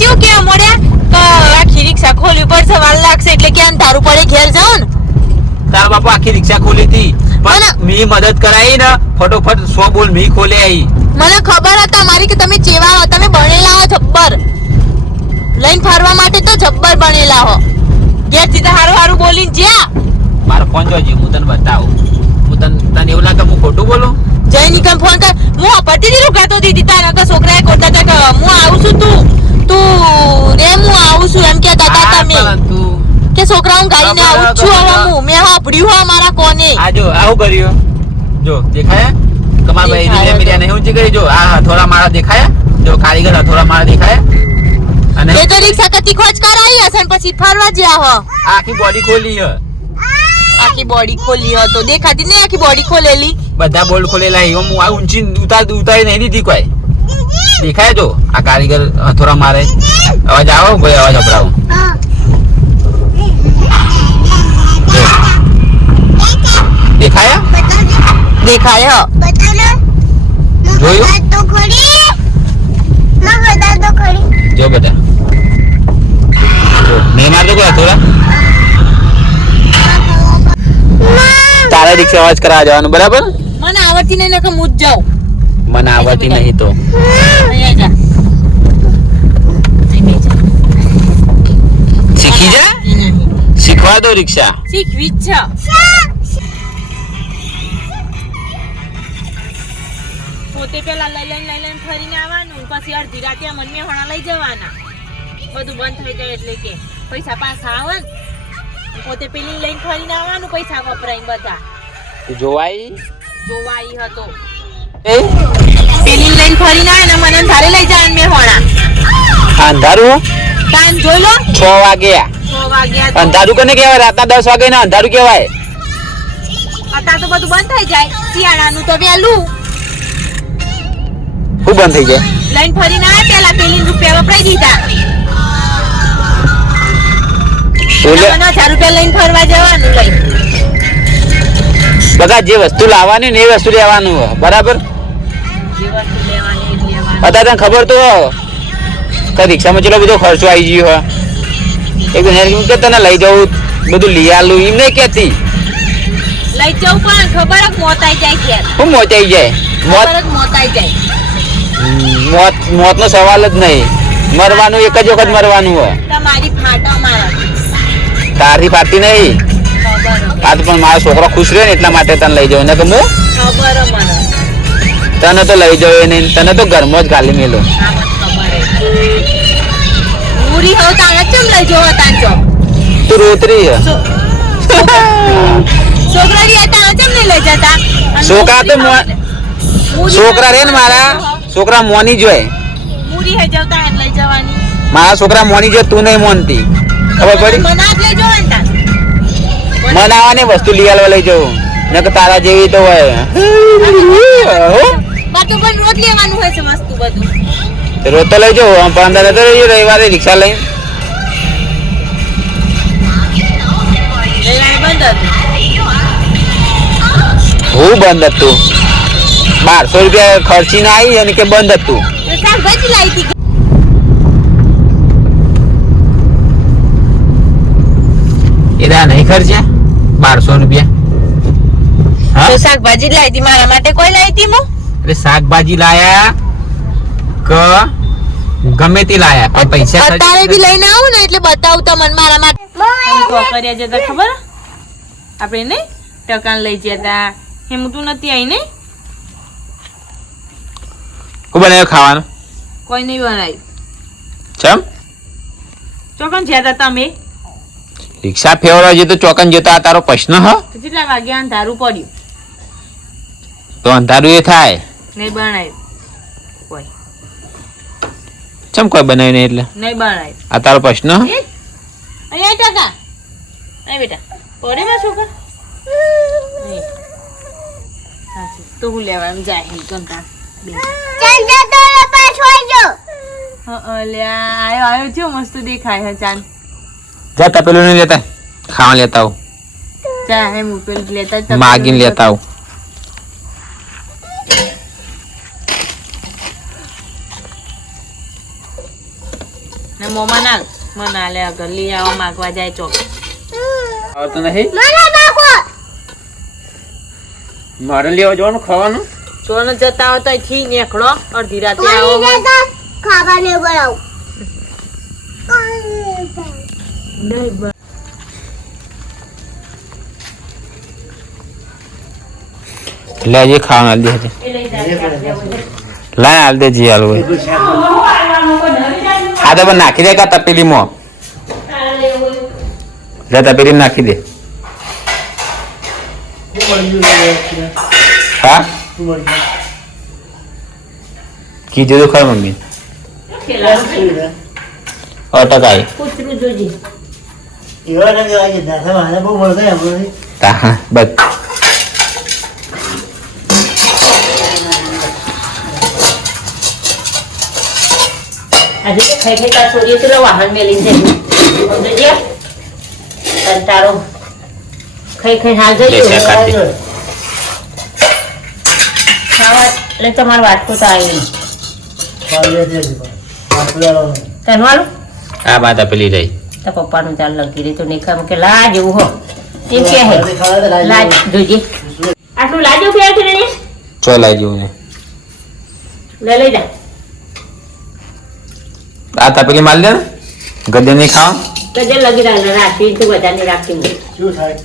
ચેવું કેવા મોડ્યા કે આખી રિક્ષા ખોલવી પડશે વાર લાગશે એટલે કેમ તારું પડે ઘેર જાવ ને તાર બાપા આખી રિક્ષા ખોલી હતી પણ મી મદદ કરાઈ ને ફટોફટ 100 બોલ મી ખોલે આવી મને ખબર હતા મારી કે તમે ચેવા હો તમે ભણેલા હો જબ્બર લઈને ફરવા માટે તો જબ્બર બનેલા હો ઘેર સીધા હારું હારું બોલીને જ્યા મારો ફોન જોજી હું તને બતાવું હું તને એવું લાગે હું ખોટું બોલું જય નિકમ ફોન કર હું અપરથી દીધું ગાતો દીધી તારા કે છોકરાએ કોતા હતા કે હું આવું છું તું હું આવું છું એમ કહેતા હતા તમે કે છોકરા હું ગાડીને આવું છું હવે હું મેં સાંભળ્યું હો મારા કોને આ જો આવું કર્યું જો દેખાય કમાર ભાઈ રીલે મીડિયા નહીં ઊંચી કરી જો આ હથોડા મારા દેખાય જો કારીગર હથોડા મારા દેખાય અને એ તો રિક્ષા કતી ખોજ કરાઈ હશે ને પછી ફરવા જ્યા હો આખી બોડી ખોલી હે આખી બોડી ખોલી હો તો દેખાતી નહીં આખી બોડી ખોલેલી બધા બોલ્ડ ખોલેલા હે હું આ ઊંચી ઉતારી નહીં દીધી કોઈ દેખાય જો આ કારીગર હથોડા મારે અવાજ આવો ભાઈ અવાજ અપડાવો દેખાય હો જોયું જો બેટા જો મેં મારતો કોઈ હથોડા તારે રિક્ષા અવાજ કરાવવા જવાનું બરાબર મને આવડતી નહીં ને કે હું જ જાઉં મને આવડતી નહીં તો અહીંયા જા શીખી જા શીખવા દો રિક્ષા શીખવી જ છે પોતે પેલા લઈ ફરીને આવવાનું પછી અડધી રાતે મમ્મી હોણા લઈ જવાના બધું બંધ થઈ જાય એટલે કે પૈસા પાછા આવે ને પોતે પેલી લઈને ફરીને આવવાનું પૈસા વપરાય બધા જોવાઈ હતો પેલી લઈને ફરીને આવે ને મને ધારે લઈ જાય મેં હોણા અંધારું ટાઈમ જોઈ લો 6 વાગ્યા અંધારું કોને કહેવાય રાતના 10 વાગે ને અંધારું કહેવાય અત્યારે તો બધું બંધ થઈ જાય શિયાળાનું તો વહેલું શું બંધ થઈ જાય લાઈન ફરીને આવે પેલા પેલી રૂપિયા વપરાઈ દીધા મને 1000 રૂપિયા લઈને ફરવા જવાનું લઈ બધા જે વસ્તુ લાવવાની ને એ વસ્તુ લેવાનું બરાબર જે વસ્તુ લેવાની અત્યારે તને ખબર તો કે રિક્ષામાં ચેટલો બધો ખર્ચો આવી ગયો એક દિન કે તને લઈ જવું બધું લઈ આલું એમ નહીં કહેતી લઈ જવું પણ ખબર જ મોતાઈ જાય છે શું મોતાઈ જાય મોતાઈ જાય મોત નો સવાલ જ નહીં મરવાનું એક જ વખત મરવાનું હોય તમારી ફાટા મારા તારી ફાટી નહીં આ તો પણ મારો છોકરો ખુશ રહ્યો ને એટલા માટે તને લઈ જાવ ને કે હું ખબર મને તને તો લઈ જાવ નહીં તને તો ઘરમાં જ ગાલી મેલો પૂરી હોવ તાને કેમ લઈ જવો તાંજો તું રોતરી હે છોકરા રી તાને કેમ નહીં લઈ જતા છોકરા તો છોકરા રે ને મારા છોકરા મોની જોય પૂરી હે જવતા એમ લઈ જવાની મારા છોકરા મોની જો તું નહીં મોનતી ખબર પડી મનાત લઈ જવો ને તાન મનાવાની વસ્તુ લઈ આલવા લઈ જવું ને કે તારા જેવી તો હોય બધું પણ રોજ લેવાનું હોય છે વસ્તુ બધું રોજ તો લઈ જવું પણ અંદર તો રવિવારે રિક્ષા લઈને હું બંધ હતું 1200 રૂપિયા ખર્ચી ના આવી અને કે બંધ હતું શાકભાજી લાવી હતી એદા નહીં ખર્ચ્યા 1200 રૂપિયા તો શાકભાજી લાવી હતી મારા માટે કોઈ લાવી હતી મો એટલે શાકભાજી લાયા ક ગમે તે લાયા પણ પૈસા અત્યારે બી લઈને આવું ને એટલે બતાવું તમને મારા માટે તો કર્યા જતા ખબર આપણે નહીં ટકાન લઈ જતા એમ તું નથી આવી નહીં શું બનાવ્યું ખાવાનું કોઈ નહીં બનાવ્યું ચમ ચોકન જતા તમે રિક્ષા ફેરવા જતો ચોકન જતા તારો પ્રશ્ન હ કેટલા વાગ્યા અંધારું પડ્યું તો અંધારું એ થાય નહીં બનાવ્યું કોઈ ચમ કોઈ બનાવ્યું નહીં એટલે નહીં બનાવ્યું આ તારો પ્રશ્ન અહીંયા ટકા અહીં બેટા પડે માં છોકરા તો હું લેવા એમ જાય કંટા આયો છે મસ્ત દેખાય હે ચાંદ જા તપેલું નહીં લેતા ખાવા લેતા આવું ચા હે મુપેલ લેતા માગીને લેતા આવું મોમાં ના મના લે અગર લઈ આવો માગવા જાય ચોક આવતો નહીં મારે લેવા જવાનું ખાવાનું ચોને જતા હોય તો થી નીકળો અડધી રાતે આવો ખાવાને બનાવ લેજે ખાવાનું હાલ દે લાય હાલ દે જી હાલ હોય હા તો નાખી દે કા તપેલીમાં લે તપેલી નાખી દે હા કીધું તો ખર મમ્મી અટકાય કૂતરું જોજી હા બસ આજે ખાઈ ખાઈ તા છોડીએ તો વાહન મેલીને જઈએ કંટાળો ખાઈ ખાઈ હાલ જઈએ ખાવા એટલે તમારે વાટકો તો આવી તનવાળું આ બાત તપેલી રહી તો પપ્પાનું ચાલ લગી રહી તો નહીં ખામ કે લા જેવું હો એમ કે હે લા જોજે આટલું લાજો કે છે ને ચો લાઈ જેવું ને લઈ જા આ તપેલી માલ દે ને ગજે નહીં ખાવા કજે લગી રાખી તું બધાને રાખી શું થાય